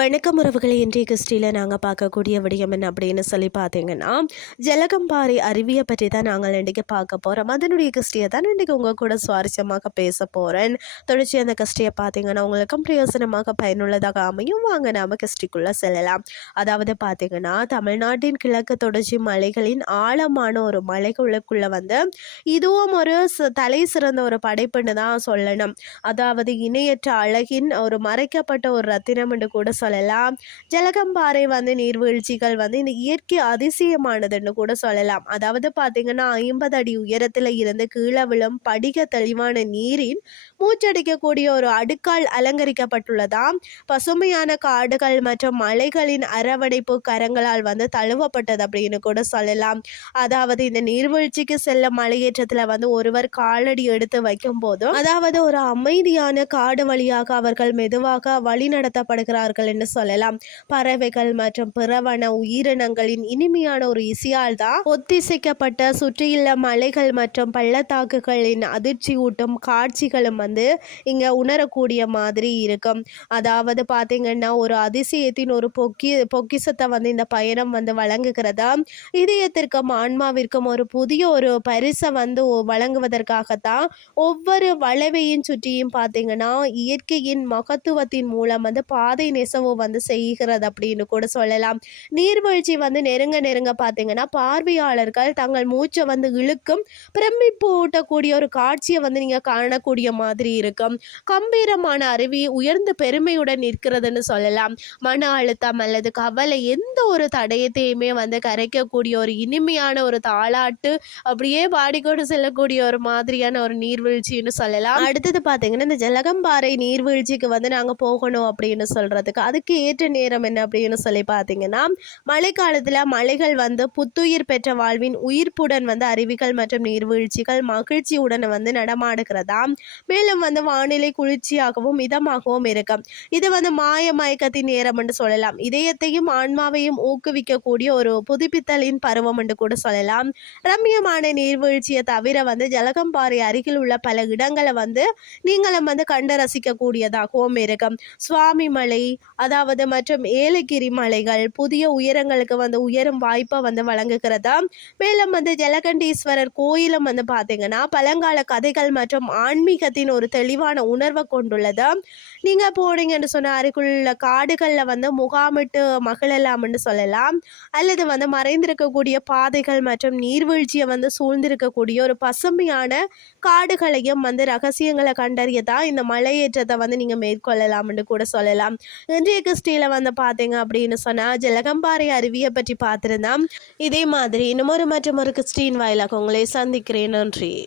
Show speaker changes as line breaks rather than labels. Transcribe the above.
வணக்கம் உறவுகளை. இன்றைய கிறிஸ்டியில் நாங்கள் பார்க்கக்கூடிய விடயம் என்ன அப்படின்னு சொல்லி பார்த்தீங்கன்னா ஜலகம்பாறை அருவியை பற்றி தான் நாங்கள் இன்றைக்கி பார்க்க போகிறோம் அதனுடைய கிறிஸ்டியை தான் இன்றைக்கி உங்கள் கூட சுவாரஸ்யமாக பேச போகிறேன் தொடர்ச்சி அந்த கிறிஸ்டியை பார்த்தீங்கன்னா உங்களுக்கும் பிரயோசனமாக பயனுள்ளதாக அமையும். வாங்க நாம கிறிஸ்டிக்குள்ளே செல்லலாம். அதாவது பார்த்தீங்கன்னா தமிழ்நாட்டின் கிழக்கு தொடர்ச்சி மலைகளின் ஆழமான ஒரு மலைகளுக்குள்ளே வந்து இதுவும் ஒரு தலை சிறந்த ஒரு படைப்புன்னு தான் சொல்லணும். அதாவது இணையற்ற அழகின் ஒரு மறைக்கப்பட்ட ஒரு ரத்தினம் என்று கூட சொல்லலாம். ஜலகம்பாறை வந்து நீர்வீழ்ச்சிகள் வந்து இந்த இயற்கை அதிசயமானதுன்னு கூட சொல்லலாம். அதாவது பார்த்தீங்கன்னா ஐம்பது அடி உயரத்தில் இருந்து கீழே விழும் படிக தெளிவான நீரின் மூச்சடிக்கக்கூடிய ஒரு அடுக்கால் அலங்கரிக்கப்பட்டுள்ளதாம். பசுமையான காடுகள் மற்றும் மலைகளின் அரவணைப்பு கரங்களால் வந்து தழுவப்பட்டது அப்படின்னு கூட சொல்லலாம். அதாவது இந்த நீர்வீழ்ச்சிக்கு செல்ல மலையேற்றத்தில் வந்து ஒருவர் காலடி எடுத்து வைக்கும் போதும் அதாவது ஒரு அமைதியான காடு வழியாக அவர்கள் மெதுவாக வழி நடத்தப்படுகிறார்கள் அப்படின்னு சொல்லலாம். பறவைகள் மற்றும் பிறவன உயிரினங்களின் இனிமையான ஒரு இசையால் தான் ஒத்திசைக்கப்பட்ட சுற்றியுள்ள மலைகள் மற்றும் பள்ளத்தாக்குகளின் அதிர்ச்சி ஊட்டும் காட்சிகளும் வந்து இங்கே உணரக்கூடிய மாதிரி இருக்கும். அதாவது பார்த்தீங்கன்னா ஒரு அதிசயத்தின் ஒரு பொக்கி பொக்கிசத்தை வந்து இந்த பயணம் வந்து வழங்குகிறதா? இதயத்திற்கும் ஆன்மாவிற்கும் ஒரு புதிய ஒரு பரிசை வந்து வழங்குவதற்காகத்தான் ஒவ்வொரு வளைவையும் சுற்றியும் பார்த்தீங்கன்னா இயற்கையின் மகத்துவத்தின் மூலம் வந்து பாதை நெசவு வந்து செய்கிறது அப்படின்னு கூட சொல்லலாம். நீர்வீழ்ச்சி வந்து நெருங்க நெருங்க பார்த்தீங்கன்னா பார்வையாளர்கள் தங்கள் மூச்சை வந்து இழுக்கும் பிரமிப்பு ஊட்டக்கூடிய ஒரு காட்சியை வந்து நீங்கள் காணக்கூடிய மாதிரி இருக்கும். கம்பீரமான அருவி உயர்ந்த பெருமையுடன் நிற்கிறதுன்னு சொல்லலாம். மன அழுத்தம் அல்லது கவலை எந்த ஒரு தடயத்தையுமே வந்து கரைக்கக்கூடிய ஒரு இனிமையான ஒரு தாளாட்டு அப்படியே பாடிக்கொண்டு செல்லக்கூடிய ஒரு மாதிரியான ஒரு நீர்வீழ்ச்சின்னு சொல்லலாம். அடுத்தது பார்த்தீங்கன்னா இந்த ஜலகம்பாறை நீர்வீழ்ச்சிக்கு வந்து நாங்கள் போகணும் அப்படின்னு சொல்கிறதுக்கு அது அதுக்கு ஏற்ற நேரம் என்ன அப்படின்னு சொல்லி பார்த்தீங்கன்னா மழைக்காலத்தில் மலைகள் வந்து புத்துயிர் பெற்ற வாழ்வின் உயிர்ப்புடன் வந்து அருவிகள் மற்றும் நீர்வீழ்ச்சிகள் மகிழ்ச்சியுடன் வந்து நடமாடுகிறதா? மேலும் வந்து வானிலை குளிர்ச்சியாகவும் இதமாகவும் இருக்கும். இது வந்து மாய மயக்கத்தின் நேரம் என்று சொல்லலாம். இதயத்தையும் ஆன்மாவையும் ஊக்குவிக்கக்கூடிய ஒரு புதுப்பித்தலின் பருவம் என்று கூட சொல்லலாம். ரம்மியமான நீர்வீழ்ச்சியை தவிர வந்து ஜலகம்பாறை அருகில் உள்ள பல இடங்களை வந்து நீங்களும் வந்து கண்டு ரசிக்கக்கூடியதாகவும் இருக்கும். சுவாமி மலை அதாவது மற்றும் ஏலகிரி மலைகள் புதிய உயரங்களுக்கு வந்து உயரும் வாய்ப்பை வந்து வழங்குகிறதா? மேலும் வந்து ஜலகண்டீஸ்வரர் கோயிலும் வந்து பார்த்தீங்கன்னா பழங்கால கதைகள் மற்றும் ஆன்மீகத்தின் ஒரு தெளிவான உணர்வை கொண்டுள்ளது? நீங்கள் போனீங்கன்னு சொன்ன அருகிலுள்ள காடுகளில் வந்து முகாமிட்டு மகிழலாம்னு சொல்லலாம். அல்லது வந்து மறைந்திருக்கக்கூடிய பாதைகள் மற்றும் நீர்வீழ்ச்சியை வந்து சூழ்ந்திருக்கக்கூடிய ஒரு பசுமையான காடுகளையும் வந்து ரகசியங்களை கண்டறிய தான் இந்த மலையேற்றத்தை வந்து நீங்கள் மேற்கொள்ளலாம்னு கூட சொல்லலாம். இன்றைய கிறிஸ்டியில் வந்து பார்த்தீங்க அப்படின்னு சொன்னால் ஜலகம்பாறை அருவியை பற்றி பார்த்துருந்தோம். இதே மாதிரி இன்னமொரு ஒரு மற்றும் ஒரு கிறிஸ்டின் வாயிலாக உங்களை சந்திக்கிறேன். நன்றி.